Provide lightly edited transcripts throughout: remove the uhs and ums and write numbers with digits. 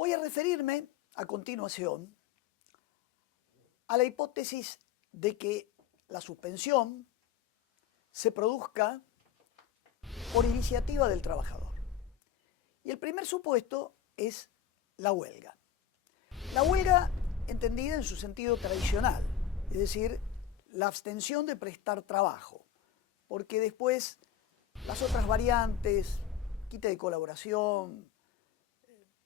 Voy a referirme a continuación a la hipótesis de que la suspensión se produzca por iniciativa del trabajador. Y el primer supuesto es la huelga. La huelga entendida en su sentido tradicional, es decir, la abstención de prestar trabajo, porque después las otras variantes, quita de colaboración,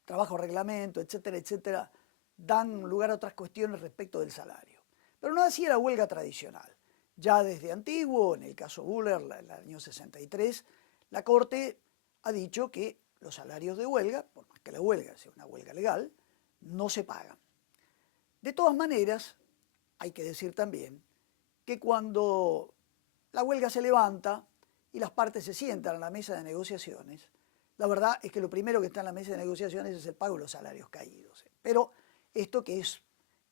trabajo reglamento, etcétera, etcétera, dan lugar a otras cuestiones respecto del salario. Pero no así la huelga tradicional. Ya desde antiguo, en el caso Buller, en el año 63, la Corte ha dicho que los salarios de huelga, por más que la huelga sea una huelga legal, no se pagan. De todas maneras, hay que decir también que cuando la huelga se levanta y las partes se sientan a la mesa de negociaciones, la verdad es que lo primero que está en la mesa de negociaciones es el pago de los salarios caídos. Pero esto, que es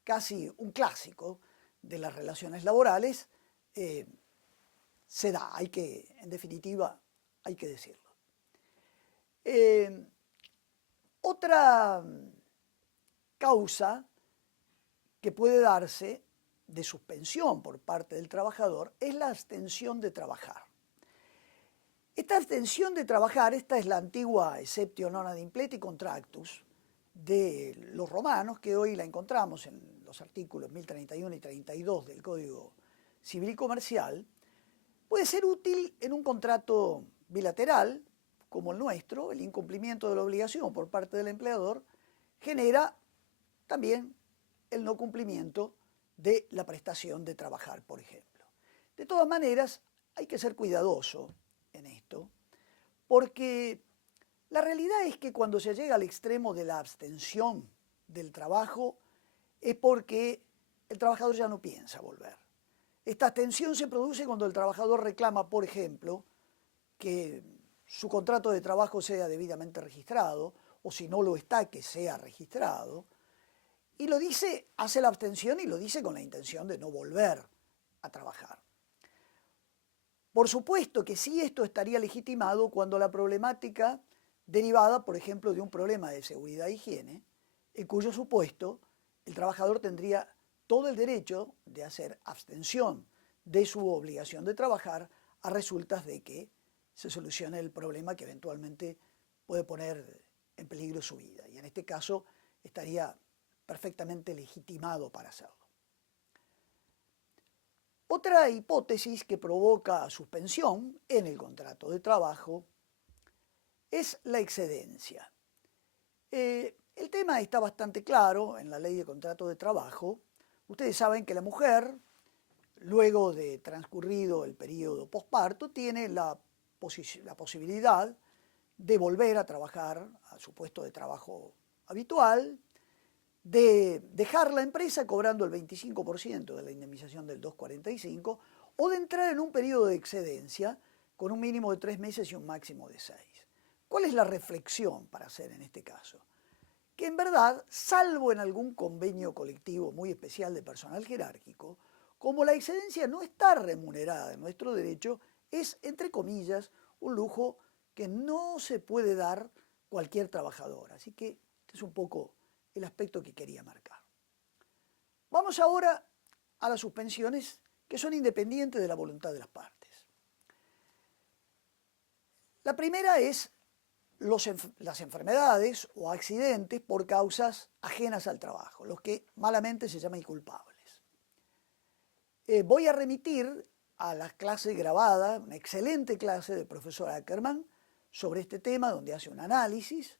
casi un clásico de las relaciones laborales, se da, en definitiva, hay que decirlo. Otra causa que puede darse de suspensión por parte del trabajador es la abstención de trabajar. Esta abstención de trabajar, esta es la antigua exceptio non ad impleti contractus de los romanos, que hoy la encontramos en los artículos 1031 y 32 del Código Civil y Comercial. Puede ser útil en un contrato bilateral, como el nuestro. El incumplimiento de la obligación por parte del empleador genera también el no cumplimiento de la prestación de trabajar, por ejemplo. De todas maneras, hay que ser cuidadoso en esto, porque la realidad es que cuando se llega al extremo de la abstención del trabajo es porque el trabajador ya no piensa volver. Esta abstención se produce cuando el trabajador reclama, por ejemplo, que su contrato de trabajo sea debidamente registrado, o si no lo está, que sea registrado, y lo dice, hace la abstención y lo dice con la intención de no volver a trabajar. Por supuesto que sí, esto estaría legitimado cuando la problemática derivada, por ejemplo, de un problema de seguridad e higiene, en cuyo supuesto el trabajador tendría todo el derecho de hacer abstención de su obligación de trabajar a resultas de que se solucione el problema que eventualmente puede poner en peligro su vida. Y en este caso estaría perfectamente legitimado para hacerlo. Otra hipótesis que provoca suspensión en el contrato de trabajo es la excedencia. El tema está bastante claro en la ley de contrato de trabajo. Ustedes saben que la mujer, luego de transcurrido el periodo posparto, tiene la posibilidad de volver a trabajar a su puesto de trabajo habitual, de dejar la empresa cobrando el 25% de la indemnización del 245, o de entrar en un periodo de excedencia con un mínimo de 3 meses y un máximo de 6. ¿Cuál es la reflexión para hacer en este caso? Que en verdad, salvo en algún convenio colectivo muy especial de personal jerárquico, como la excedencia no está remunerada en nuestro derecho, es, entre comillas, un lujo que no se puede dar cualquier trabajador. Así que este es un poco el aspecto que quería marcar. Vamos ahora a las suspensiones que son independientes de la voluntad de las partes. La primera es las enfermedades o accidentes por causas ajenas al trabajo, los que malamente se llaman inculpables. Voy a remitir a la clase grabada, una excelente clase del profesor Ackerman sobre este tema, donde hace un análisis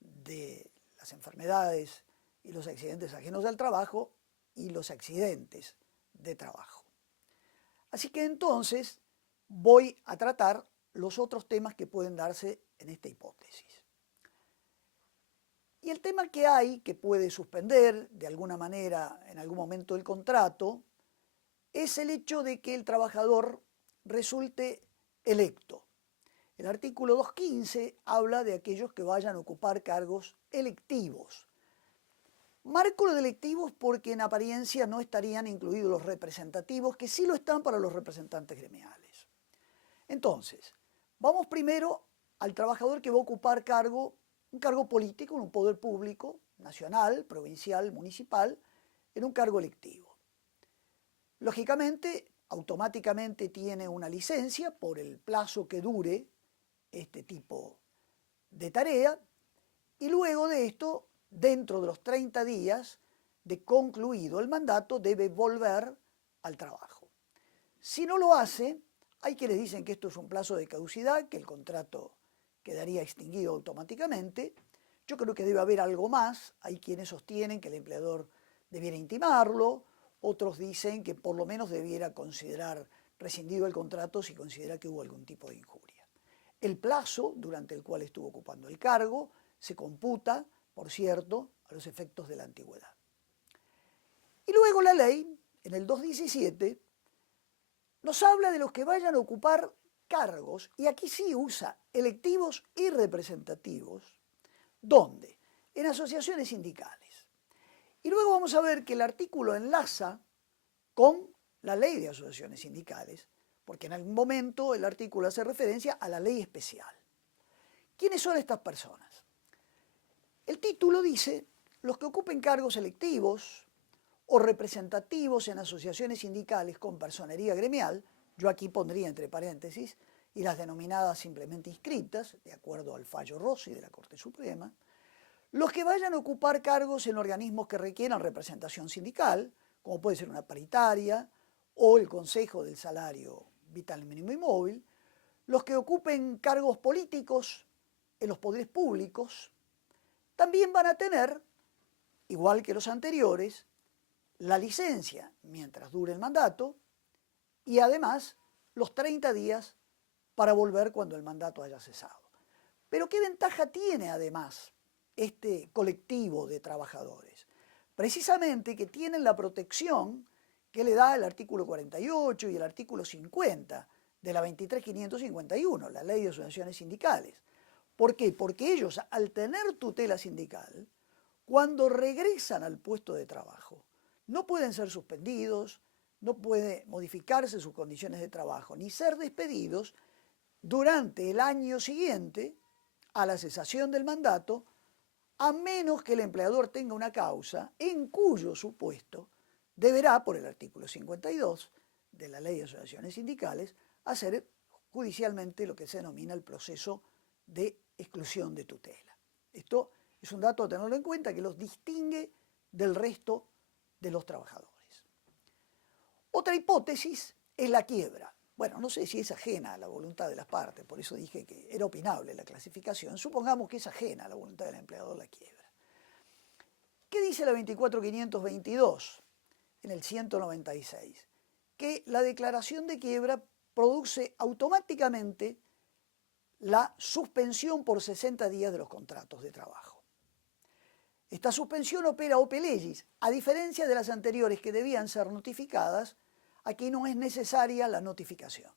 de las enfermedades y los accidentes ajenos al trabajo y los accidentes de trabajo. Así que entonces voy a tratar los otros temas que pueden darse en esta hipótesis. Y el tema que hay, que puede suspender de alguna manera en algún momento el contrato, es el hecho de que el trabajador resulte electo. El artículo 215 habla de aquellos que vayan a ocupar cargos electivos. Marco los electivos porque en apariencia no estarían incluidos los representativos, que sí lo están para los representantes gremiales. Entonces, vamos primero al trabajador que va a ocupar cargo un cargo político en un poder público, nacional, provincial, municipal, en un cargo electivo. Lógicamente, automáticamente tiene una licencia por el plazo que dure este tipo de tarea y luego de esto, dentro de los 30 días de concluido el mandato, debe volver al trabajo. Si no lo hace, hay quienes dicen que esto es un plazo de caducidad, que el contrato quedaría extinguido automáticamente. Yo creo que debe haber algo más. Hay quienes sostienen que el empleador debiera intimarlo, otros dicen que por lo menos debiera considerar rescindido el contrato si considera que hubo algún tipo de injuria. El plazo durante el cual estuvo ocupando el cargo se computa, por cierto, a los efectos de la antigüedad. Y luego la ley, en el 217, nos habla de los que vayan a ocupar cargos, y aquí sí usa electivos y representativos. ¿Dónde? En asociaciones sindicales. Y luego vamos a ver que el artículo enlaza con la ley de asociaciones sindicales, porque en algún momento el artículo hace referencia a la ley especial. ¿Quiénes son estas personas? El título dice, los que ocupen cargos electivos o representativos en asociaciones sindicales con personería gremial, yo aquí pondría entre paréntesis, y las denominadas simplemente inscritas, de acuerdo al fallo Rossi de la Corte Suprema, los que vayan a ocupar cargos en organismos que requieran representación sindical, como puede ser una paritaria o el Consejo del Salario Vital Mínimo y Móvil, los que ocupen cargos políticos en los poderes públicos, también van a tener, igual que los anteriores, la licencia mientras dure el mandato y además los 30 días para volver cuando el mandato haya cesado. Pero ¿qué ventaja tiene además este colectivo de trabajadores? Precisamente que tienen la protección que le da el artículo 48 y el artículo 50 de la 23.551, la Ley de Asociaciones Sindicales. ¿Por qué? Porque ellos, al tener tutela sindical, cuando regresan al puesto de trabajo, no pueden ser suspendidos, no puede modificarse sus condiciones de trabajo, ni ser despedidos durante el año siguiente a la cesación del mandato, a menos que el empleador tenga una causa en cuyo supuesto deberá, por el artículo 52 de la Ley de Asociaciones Sindicales, hacer judicialmente lo que se denomina el proceso de exclusión de tutela. Esto es un dato a tenerlo en cuenta que los distingue del resto de los trabajadores. Otra hipótesis es la quiebra. Bueno, no sé si es ajena a la voluntad de las partes, por eso dije que era opinable la clasificación. Supongamos que es ajena a la voluntad del empleador la quiebra. ¿Qué dice la 24.522 en el 196? Que la declaración de quiebra produce automáticamente la suspensión por 60 días de los contratos de trabajo. Esta suspensión opera ope legis, a diferencia de las anteriores que debían ser notificadas. Aquí no es necesaria la notificación.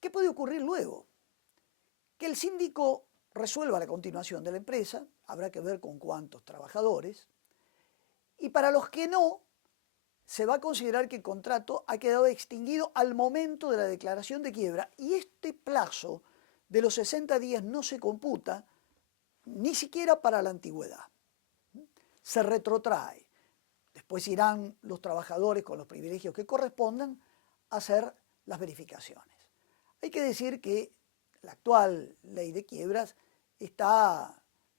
¿Qué puede ocurrir luego? Que el síndico resuelva la continuación de la empresa, habrá que ver con cuántos trabajadores, y para los que no, se va a considerar que el contrato ha quedado extinguido al momento de la declaración de quiebra y este plazo de los 60 días no se computa ni siquiera para la antigüedad. Se retrotrae. Después irán los trabajadores con los privilegios que correspondan a hacer las verificaciones. Hay que decir que la actual ley de quiebras está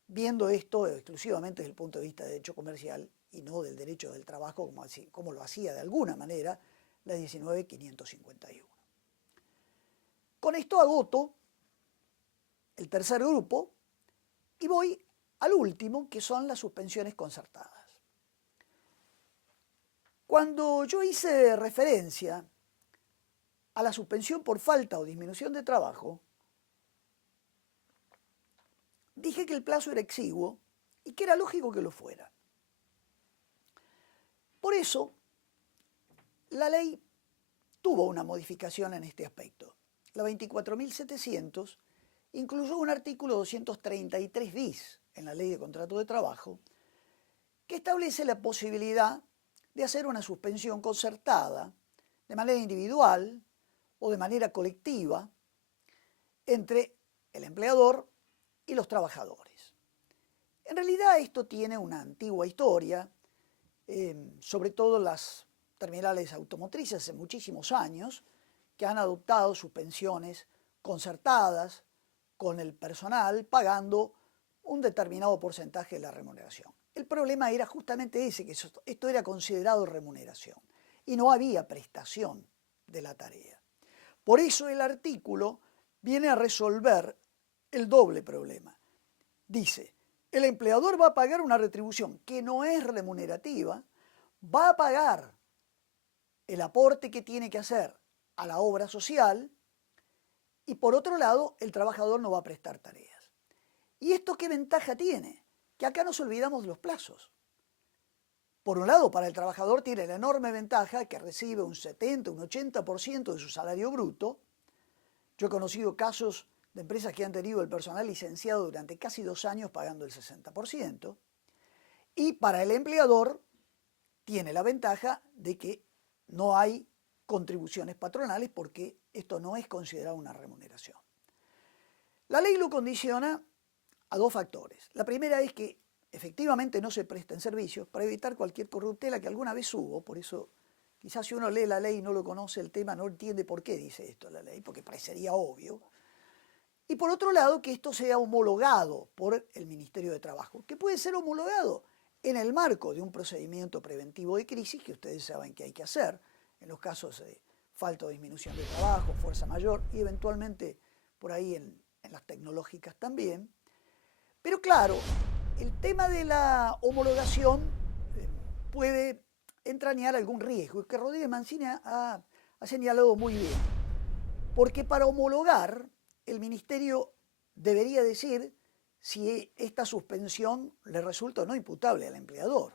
viendo esto exclusivamente desde el punto de vista de derecho comercial y no del derecho del trabajo como lo hacía de alguna manera la 19.551. Con esto agoto el tercer grupo y voy al último, que son las suspensiones concertadas. Cuando yo hice referencia a la suspensión por falta o disminución de trabajo, dije que el plazo era exiguo y que era lógico que lo fuera. Por eso, la ley tuvo una modificación en este aspecto. La 24.700 incluyó un artículo 233 bis en la Ley de Contrato de Trabajo que establece la posibilidad de hacer una suspensión concertada de manera individual o de manera colectiva entre el empleador y los trabajadores. En realidad esto tiene una antigua historia, sobre todo las terminales automotrices hace muchísimos años, que han adoptado suspensiones concertadas con el personal, pagando un determinado porcentaje de la remuneración. El problema era justamente ese, que esto era considerado remuneración y no había prestación de la tarea. Por eso el artículo viene a resolver el doble problema. Dice, el empleador va a pagar una retribución que no es remunerativa, va a pagar el aporte que tiene que hacer a la obra social y por otro lado el trabajador no va a prestar tareas. ¿Y esto qué ventaja tiene? Que acá nos olvidamos de los plazos. Por un lado, para el trabajador tiene la enorme ventaja que recibe un 70, un 80% de su salario bruto. Yo he conocido casos de empresas que han tenido el personal licenciado durante casi 2 años pagando el 60%. Y para el empleador tiene la ventaja de que no hay contribuciones patronales porque esto no es considerado una remuneración. La ley lo condiciona a 2 factores. La primera es que efectivamente no se presten servicios para evitar cualquier corruptela que alguna vez hubo, por eso quizás si uno lee la ley y no lo conoce el tema, no entiende por qué dice esto la ley, porque parecería obvio. Y por otro lado, que esto sea homologado por el Ministerio de Trabajo, que puede ser homologado en el marco de un procedimiento preventivo de crisis que ustedes saben que hay que hacer, en los casos de falta o disminución de trabajo, fuerza mayor y eventualmente por ahí en las tecnológicas también. Pero claro, el tema de la homologación puede entrañar algún riesgo, que Rodríguez Mancini ha señalado muy bien. Porque para homologar, el Ministerio debería decir si esta suspensión le resulta o no imputable al empleador.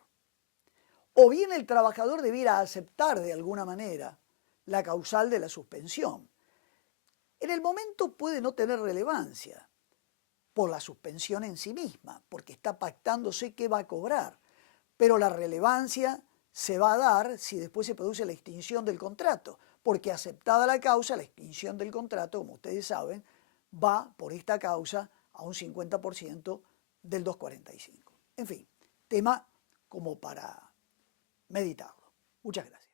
O bien el trabajador debiera aceptar de alguna manera la causal de la suspensión. En el momento puede no tener relevancia por la suspensión en sí misma, porque está pactándose qué va a cobrar, pero la relevancia se va a dar si después se produce la extinción del contrato, porque aceptada la causa, la extinción del contrato, como ustedes saben, va por esta causa a un 50% del 245. En fin, tema como para meditarlo. Muchas gracias.